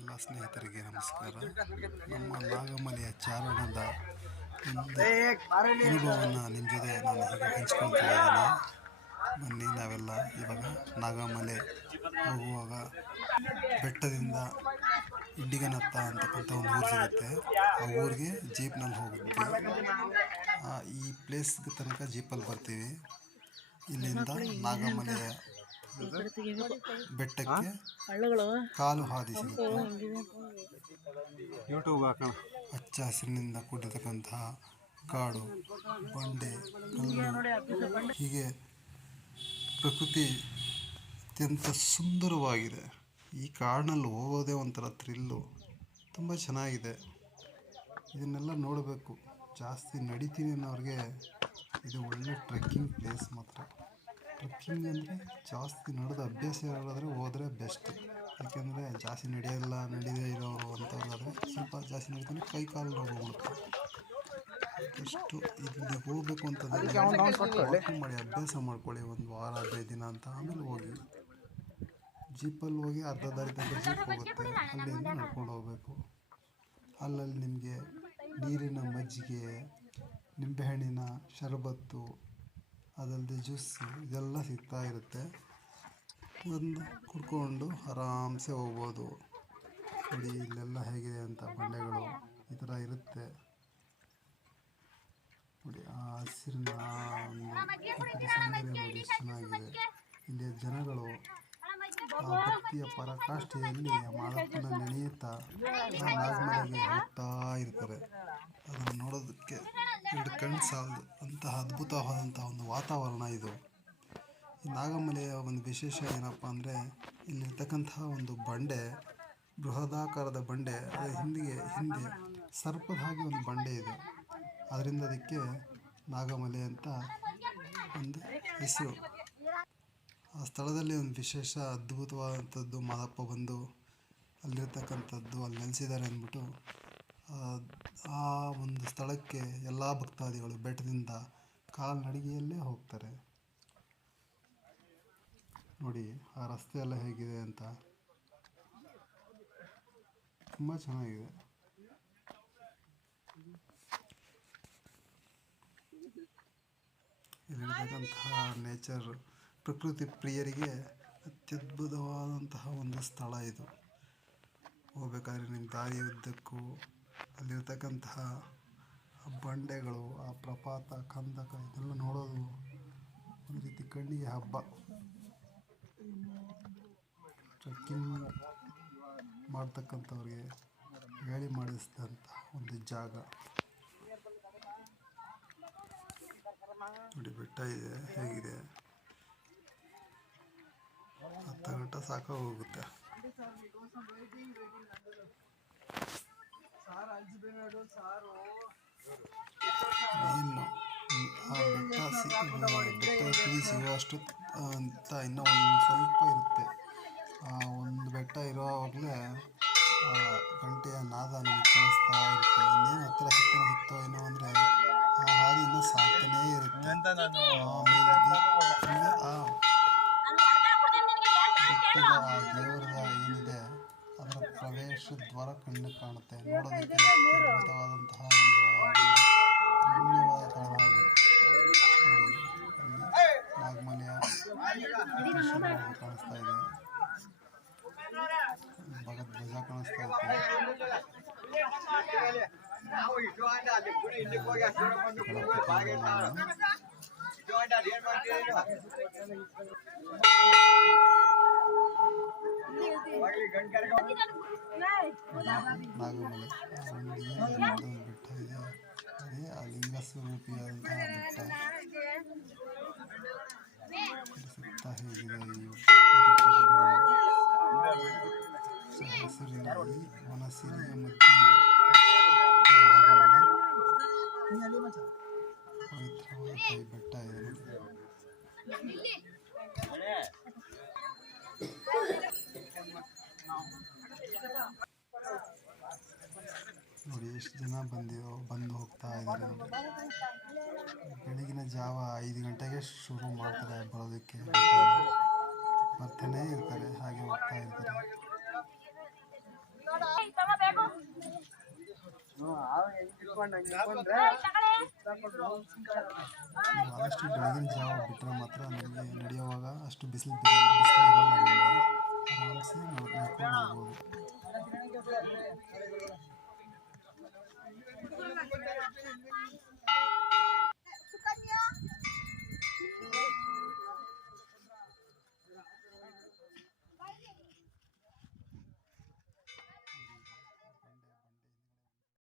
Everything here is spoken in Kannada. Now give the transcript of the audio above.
ಎಲ್ಲ ಸ್ನೇಹಿತರಿಗೆ ನಮಸ್ಕಾರ. ನಮ್ಮ ನಾಗಮನೆಯ ಚಾರಣದ ಅನುಭವವನ್ನು ನಿಮ್ಮ ಜೊತೆ ನಾನು ಹೀಗೆ ಹಂಚ್ಕೊಳ್ತಾ ಬನ್ನಿ ನಾವೆಲ್ಲ ಇವಾಗ ನಾಗಮಲೆ ಹೋಗುವಾಗ ಬೆಟ್ಟದಿಂದ ಇಡ್ಡಿಗನತ್ತ ಅಂತಕ್ಕಂಥ ಒಂದು ಊರು ಸಿಗುತ್ತೆ. ಆ ಊರಿಗೆ ಜೀಪ್ನಲ್ಲಿ ಹೋಗುತ್ತೆ ಈ ಪ್ಲೇಸ್ಗೆ ತನಕ ಜೀಪಲ್ಲಿ ಬರ್ತೀವಿ. ಇಲ್ಲಿಂದ ನಾಗಮಲೆಯ ಬೆಟ್ಟಕ್ಕೆ ಕಾಲು ಹಾದಿ ಯೂಟ್ಯೂಬ್ ಹಾಕೋಣ. ಹಚ್ಚ ಹಸಿರಿನಿಂದ ಕೂಡಿರ್ತಕ್ಕಂತಹ ಕಾಡು ಬಂಡೆ ಕಲ್ಲು. ಹೀಗೆ ಪ್ರಕೃತಿ ಅತ್ಯಂತ ಸುಂದರವಾಗಿದೆ. ಈ ಕಾಡಿನಲ್ಲಿ ಹೋಗೋದೇ ಒಂಥರ ಥ್ರಿಲ್ಲು ತುಂಬ ಚೆನ್ನಾಗಿದೆ. ಇದನ್ನೆಲ್ಲ ನೋಡಬೇಕು. ಜಾಸ್ತಿ ನಡಿತೀನಿ ಅನ್ನೋರಿಗೆ ಇದು ಒಳ್ಳೆ ಟ್ರೆಕ್ಕಿಂಗ್ ಪ್ಲೇಸ್ ಮಾತ್ರ. ಟ್ರೆಕ್ಕಿಂಗ್ ಅಂದರೆ ಜಾಸ್ತಿ ನಡೆದ ಅಭ್ಯಾಸ ಇರೋದಾದರೆ ಹೋದರೆ ಬೆಸ್ಟ್ ಯಾಕೆಂದರೆ ಜಾಸ್ತಿ ನಡೆಯಲ್ಲ ನಡೀದೇ ಇರೋರು ಅಂಥವ್ರಾದರೆ ಸ್ವಲ್ಪ ಜಾಸ್ತಿ ನಡೀತಾನೆ ಕೈ ಕಾಲು ನೋವು ಹೋಗುತ್ತೆ ಎಷ್ಟು ಇಲ್ಲಿ ಹೋಗಬೇಕು ಅಂತಂದರೆ ವಾಕಿಂಗ್ ಮಾಡಿ ಅಭ್ಯಾಸ ಮಾಡ್ಕೊಳ್ಳಿ. ಒಂದು ವಾರ ಹದಿನೈದು ದಿನ ಅಂತ ಆಮೇಲೆ ಹೋಗಿ. ಜೀಪಲ್ಲಿ ಹೋಗಿ ಅರ್ಧ ದಾರಿ ತನಕ ಜೀಪ್ ಹೋಗುತ್ತೆ. ಅಲ್ಲಿಂದ ನಡ್ಕೊಂಡು ಹೋಗಬೇಕು? ಅಲ್ಲಲ್ಲಿ ನಿಮಗೆ ನೀರಿನ ಮಜ್ಜಿಗೆ ನಿಂಬೆಹಣ್ಣಿನ ಶರಬತ್ತು ಅದಲ್ಲದೆ ಜ್ಯೂಸು ಇದೆಲ್ಲ ಸಿಗ್ತಾ ಇರುತ್ತೆ. ಒಂದು ಕುಡ್ಕೊಂಡು ಆರಾಮ್ಸೆ ಹೋಗ್ಬೋದು. ನೋಡಿ ಇಲ್ಲೆಲ್ಲ ಹೇಗಿದೆ ಅಂತ ಬಂಡೆಗಳು ಈ ಥರ ಇರುತ್ತೆ. ನೋಡಿ ಆ ಹಸಿರಿನ ಸೌಂದರ್ಯ ನೋಡಿ ಚೆನ್ನಾಗಿದೆ. ಇಲ್ಲಿಯ ಜನಗಳು ಆ ಭಕ್ತಿಯ ಪರಾಕಾಷ್ಠೆಯಲ್ಲಿ ಮಾದಪ್ಪನ ನೆನೆಯುತ್ತಾ ಆ ನಾಗಮಲೆಗೆ ಹೋಗ್ತಾ ಇರ್ತಾರೆ. ಅದನ್ನು ನೋಡೋದಕ್ಕೆ ಎರಡು ಕಣ್ಣು ಸಾಲದು. ಅಂತಹ ಅದ್ಭುತವಾದಂಥ ಒಂದು ವಾತಾವರಣ ಇದು. ನಾಗಮಲೆಯ ಒಂದು ವಿಶೇಷ ಏನಪ್ಪ ಅಂದರೆ ಇಲ್ಲಿರ್ತಕ್ಕಂತಹ ಒಂದು ಬಂಡೆ, ಬೃಹದಾಕಾರದ ಬಂಡೆ ಅದರ ಹಿಂದಿಗೆ ಹಿಂದೆ ಸರ್ಪದ ಹಾಗೆ ಒಂದು ಬಂಡೆ ಇದೆ. ಅದರಿಂದ ಅದಕ್ಕೆ ನಾಗಮಲೆ ಅಂತ ಒಂದು ಹೆಸರು. ಆ ಸ್ಥಳದಲ್ಲಿ ಒಂದು ವಿಶೇಷ ಅದ್ಭುತವಾದಂಥದ್ದು ಮಾದಪ್ಪ ಬಂದು ಅಲ್ಲಿರ್ತಕ್ಕಂಥದ್ದು ಅಲ್ಲಿ ನೆಲೆಸಿದ್ದಾರೆ ಅಂದ್ಬಿಟ್ಟು ಆ- ಒಂದು ಸ್ಥಳಕ್ಕೆ ಎಲ್ಲ ಭಕ್ತಾದಿಗಳು ಬೆಟ್ಟದಿಂದ ಕಾಲ್ನಡಿಗೆಯಲ್ಲೇ ಹೋಗ್ತಾರೆ. ನೋಡಿ, ಆ ರಸ್ತೆ ಎಲ್ಲ ಹೇಗಿದೆ ಅಂತ. ತುಂಬ ಚೆನ್ನಾಗಿದೆ. ಇಲ್ಲಿರ್ತಕ್ಕಂತಹ ನೇಚರ್ ಪ್ರಕೃತಿ ಪ್ರಿಯರಿಗೆ ಅತ್ಯದ್ಭುತವಾದಂತಹ ಒಂದು ಸ್ಥಳ ಇದು. ಹೋಗ್ಬೇಕಾದ್ರೆ ನಿಮ್ಮ ದಾರಿ ಉದ್ದಕ್ಕೂ ಅಲ್ಲಿರ್ತಕ್ಕಂತಹ ಬಂಡೆಗಳು, ಆ ಪ್ರಪಾತ, ಕಂದಕ, ಇದೆಲ್ಲ ನೋಡೋದು ಒಂದು ರೀತಿ ಕಣ್ಣಿಗೆ ಹಬ್ಬ. ಟ್ರೆಕ್ಕಿಂಗ್ ಮಾಡ್ತಕ್ಕಂಥವ್ರಿಗೆ ಹೇಳಿ ಮಾಡಿಸಿದಂಥ ಒಂದು ಜಾಗ. ನೋಡಿ, ಬೆಟ್ಟ ಇದೆ, ಹೇಗಿದೆ? ಹತ್ತು ಗಂಟೆ ಸಾಕು ಹೋಗುತ್ತೆ ಇನ್ನು ಆ ಬೆಟ್ಟ ಸಿ ಬೆಟ್ಟ ತುದಿ ಸಿಗುವಷ್ಟು ಅಂತ ಇನ್ನೂ ಒಂದು ಸ್ವಲ್ಪ ಇರುತ್ತೆ. ಆ ಒಂದು ಬೆಟ್ಟ ಇರೋವಾಗಲೇ ಗಂಟೆಯ ನಾದ ನಮಗೆ ಕೇಳಿಸ್ತಾ ಇರುತ್ತೆ. ಇನ್ನೇನು ಹತ್ತಿರ ಸಿಗ್ತಾನೆ ಸಿಗ್ತೋ ಏನೋ ಅಂದರೆ ಆ ಹಾದಿ ಇನ್ನೂ ಸಾಕ್ತಾನೇ ಇರುತ್ತೆ. ಆಮೇಲೆ ಆ ಬೆಟ್ಟದ ಆ ದೇವರ ಅದರ ಪ್ರವೇಶ ದ್ವಾರ ಕಣ್ಣು ಕಾಣುತ್ತೆ ನೋಡೋದಕ್ಕೆ ಅದ್ಭುತವಾದಂತಹ ಒಂದು ರಮ್ಯವಾದ ತಾಣ ಅದು ನೋಡಿ ಅಲ್ಲಿ ನಾಗಮಲೆಯ ದೃಶ್ಯಗಳು ಕಾಣಿಸ್ತಾ ಇದೆ ಭಗತ್ ಧ್ವಜ ಕಾಣಿಸ್ತಾ ಇದೆ ಗಣಪತಿ ಪವಿತ್ರವಾದ ಈ ಬೆಟ್ಟ ಇದೆ ನೋಡಿ. ಎಷ್ಟು ಜನ ಬಂದಿರೋ, ಬಂದು ಹೋಗ್ತಾ ಇದ್ದಾರೆ ಬೆಳಗಿನ ಜಾವ ಐದು ಗಂಟೆಗೆ ಶುರು ಮಾಡ್ತಾರೆ ಬರೋದಕ್ಕೆ. ಬರ್ತಾನೇ ಇರ್ತಾರೆ, ಹಾಗೆ ಹೋಗ್ತಾ ಇರ್ತಾರೆ. ಆದಷ್ಟು ಬೆಳಗಿನ ಜಾವ ಬಿಟ್ಟರೆ ಮಾತ್ರ ನಮಗೆ ನಡೆಯುವಾಗ ಅಷ್ಟು ಬಿಸಿಲು ಬಿಸಿಲು